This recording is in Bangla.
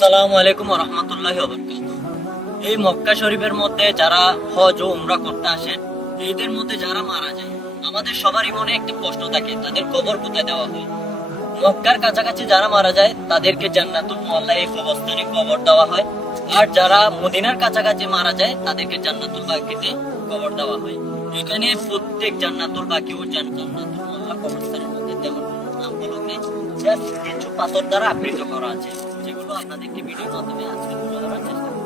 আসসালামু আলাইকুম ওয়া রাহমাতুল্লাহি ওয়া বারাকাতুহু। এই মক্কা শরীফের মধ্যে যারা হজ ও উমরা করতে আসেন, এদের মধ্যে যারা মারা যায়, আমাদের সবারই মনে একটা প্রশ্ন থাকে, তাদের কবর কোথায় দেওয়া হয়। মক্কার কাছাকাছি যারা মারা যায় তাদেরকে জান্নাতুল মুআল্লা এই কবরস্থানে কবর দেওয়া হয়, আর যারা মদিনার কাছাকাছি মারা যায় তাদেরকে জান্নাতুল বাকিতে কবর দেওয়া হয়। এখানে প্রত্যেক জান্নাতুল বাকি ও জান্নাতুল মুআল্লা কবরস্থানের মধ্যে তেমন কোনো নাম ফলক নেই, জাস্ট কিছু পাথর দ্বারা আবৃত করা আছে, যেগুলো আপনাদেরকে ভিডিওর মাধ্যমে আজকে তুলে ধরার চেষ্টা করব।